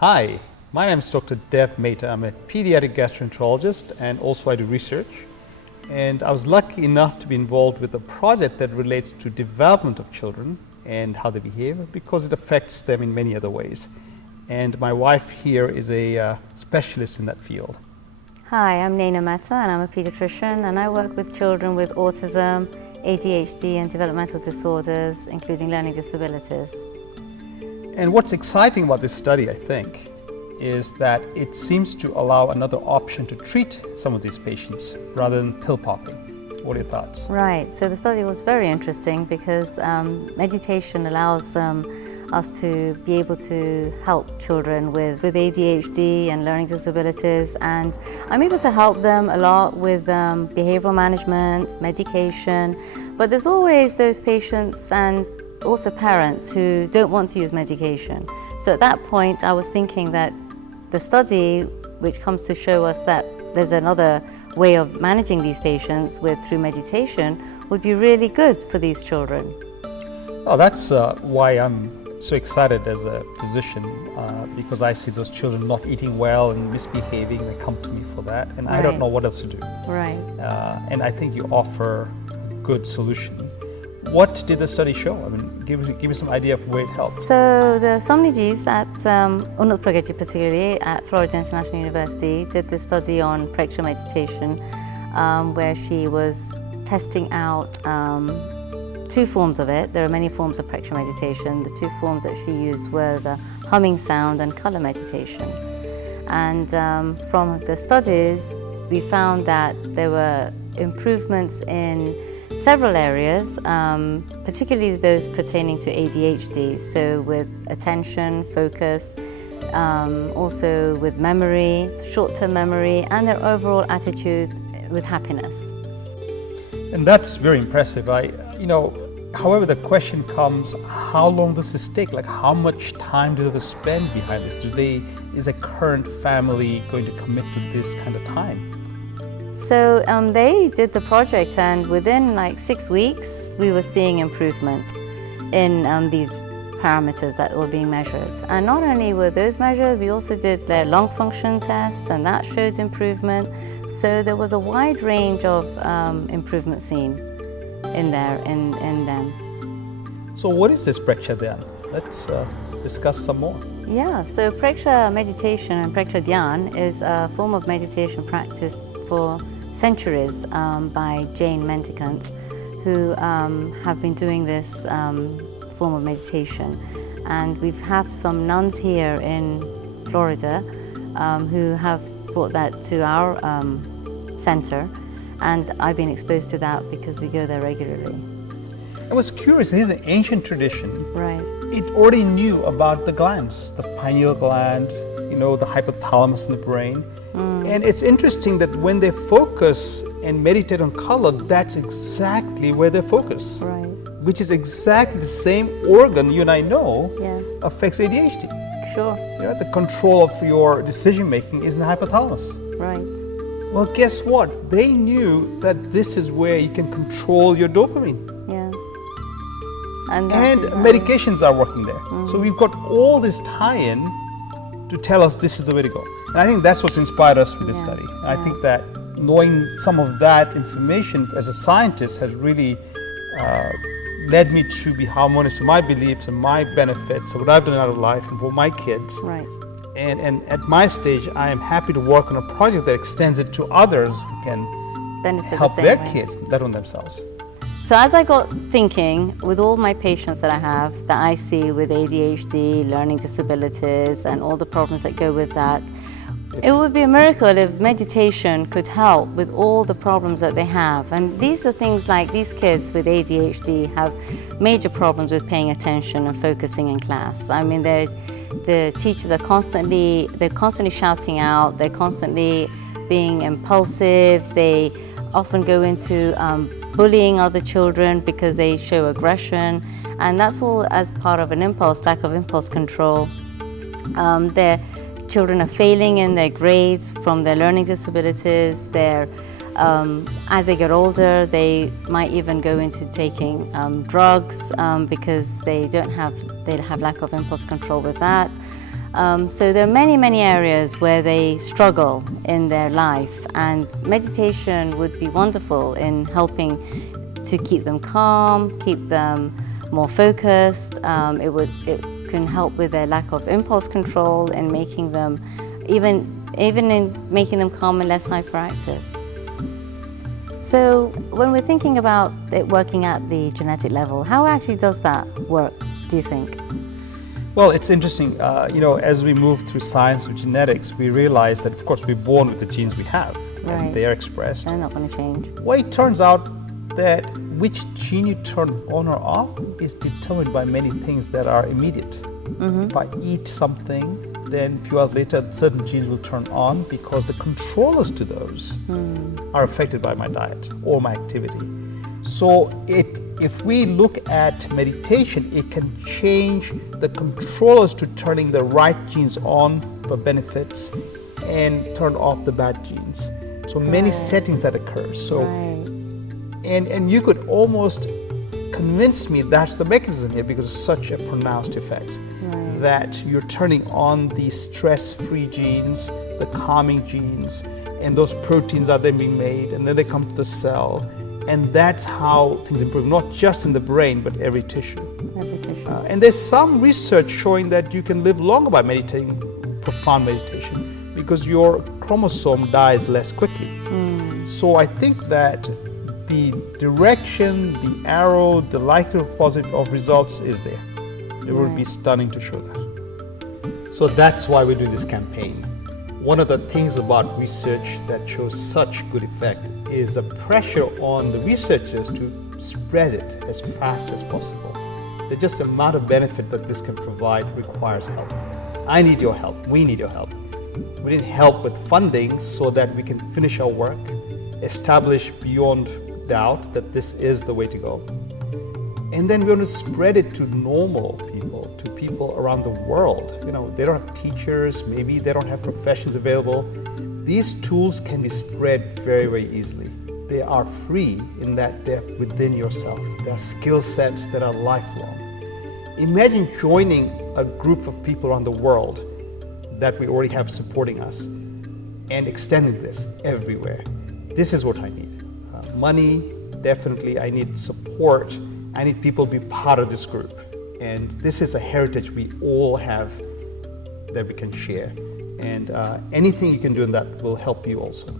Hi, my name is Dr. Dev Mehta. I'm a pediatric gastroenterologist and also I do research. And I was lucky enough to be involved with a project that relates to development of children and how they behave because it affects them in many other ways. And my wife here is a specialist in that field. Hi, I'm Naina Mehta and I'm a pediatrician and I work with children with autism, ADHD and developmental disorders, including learning disabilities. And what's exciting about this study, I think, is that it seems to allow another option to treat some of these patients rather than pill popping. What are your thoughts? Right, so the study was very interesting because meditation allows us to be able to help children with ADHD and learning disabilities, and I'm able to help them a lot with behavioral management, medication, but there's always those patients and also parents who don't want to use medication. So at that point I was thinking that the study, which comes to show us that there's another way of managing these patients through meditation, would be really good for these children. Oh, that's why I'm so excited as a physician, because I see those children not eating well and misbehaving. They come to me for that, and I don't know what else to do. Right. And I think you offer a good solution. What did the study show? I mean, give me some idea of where it helped. So the Somnijis at Unut Pragaji, particularly at Florida International University, did this study on Preksha meditation, where she was testing out two forms of it. There are many forms of Preksha meditation. The two forms that she used were the humming sound and color meditation. And from the studies, we found that there were improvements in several areas, particularly those pertaining to ADHD, so with attention, focus, also with memory, short-term memory, and their overall attitude with happiness. And that's very impressive. However, the question comes, how long does this take? Like, how much time do they spend behind this? Is a current family going to commit to this kind of time? So they did the project, and within like 6 weeks, we were seeing improvement in these parameters that were being measured. And not only were those measured, we also did their lung function test, and that showed improvement. So there was a wide range of improvement seen in them. So what is this Preksha then? Let's discuss some more. Yeah, so Preksha meditation and Preksha Dhyan is a form of meditation practiced for centuries by Jain mendicants who have been doing this form of meditation. And we have some nuns here in Florida who have brought that to our center, and I've been exposed to that because we go there regularly. I was curious, this is an ancient tradition. Right. It already knew about the glands, the pineal gland, the hypothalamus in the brain. And it's interesting that when they focus and meditate on color, that's exactly where they focus. Right. Which is exactly the same organ you and I know affects ADHD. Sure. The control of your decision making is in the hypothalamus. Right. Well, guess what? They knew that this is where you can control your dopamine. Yes. And medications are working there. So we've got all this tie-in to tell us this is the way to go. And I think that's what's inspired us with this study. And I think that knowing some of that information as a scientist has really led me to be harmonious to my beliefs and my benefits of what I've done out of life and for my kids. Right. And at my stage, I am happy to work on a project that extends it to others who can help their kids, let alone themselves. So as I got thinking, with all my patients that I have, that I see with ADHD, learning disabilities, and all the problems that go with that, it would be a miracle if meditation could help with all the problems that they have. And these are things like these kids with ADHD have major problems with paying attention and focusing in class. I mean, the teachers are constantly shouting out, they're constantly being impulsive, they often go into bullying other children because they show aggression, and that's all as part of an lack of impulse control. Their children are failing in their grades from their learning disabilities. As they get older, they might even go into taking drugs because they have lack of impulse control with that. So there are many, many areas where they struggle in their life, and meditation would be wonderful in helping to keep them calm, keep them more focused. It can help with their lack of impulse control and making them, even in making them calm and less hyperactive. So when we're thinking about it working at the genetic level, how actually does that work, do you think? Well, it's interesting. As we move through science of genetics, we realize that, of course, we're born with the genes we have, Right. and they are expressed. They're not going to change. Well, it turns out that which gene you turn on or off is determined by many things that are immediate. If I eat something, then a few hours later, certain genes will turn on because the controllers to those are affected by my diet or my activity. So if we look at meditation, it can change the controllers to turning the right genes on for benefits and turn off the bad genes. So many settings that occur. So, and you could almost convince me that's the mechanism here because it's such a pronounced effect. That you're turning on the stress-free genes, the calming genes, and those proteins are then being made, and then they come to the cell, and that's how things improve, not just in the brain, but every tissue. Every tissue. And there's some research showing that you can live longer by meditating, profound meditation, because your chromosome dies less quickly. So I think that the direction, the arrow, the likelihood of results is there. It would be stunning to show that. So that's why we're doing this campaign. One of the things about research that shows such good effect is the pressure on the researchers to spread it as fast as possible. The just amount of benefit that this can provide requires help. I need your help. We need your help. We need help with funding so that we can finish our work, establish beyond doubt that this is the way to go. And then we're going to spread it to normal people, to people around the world. They don't have teachers, maybe they don't have professions available. These tools can be spread very, very easily. They are free in that they're within yourself. They are skill sets that are lifelong. Imagine joining a group of people around the world that we already have supporting us and extending this everywhere. This is what I need. Money, definitely. I need support. I need people to be part of this group. And this is a heritage we all have that we can share. And anything you can do in that will help you also.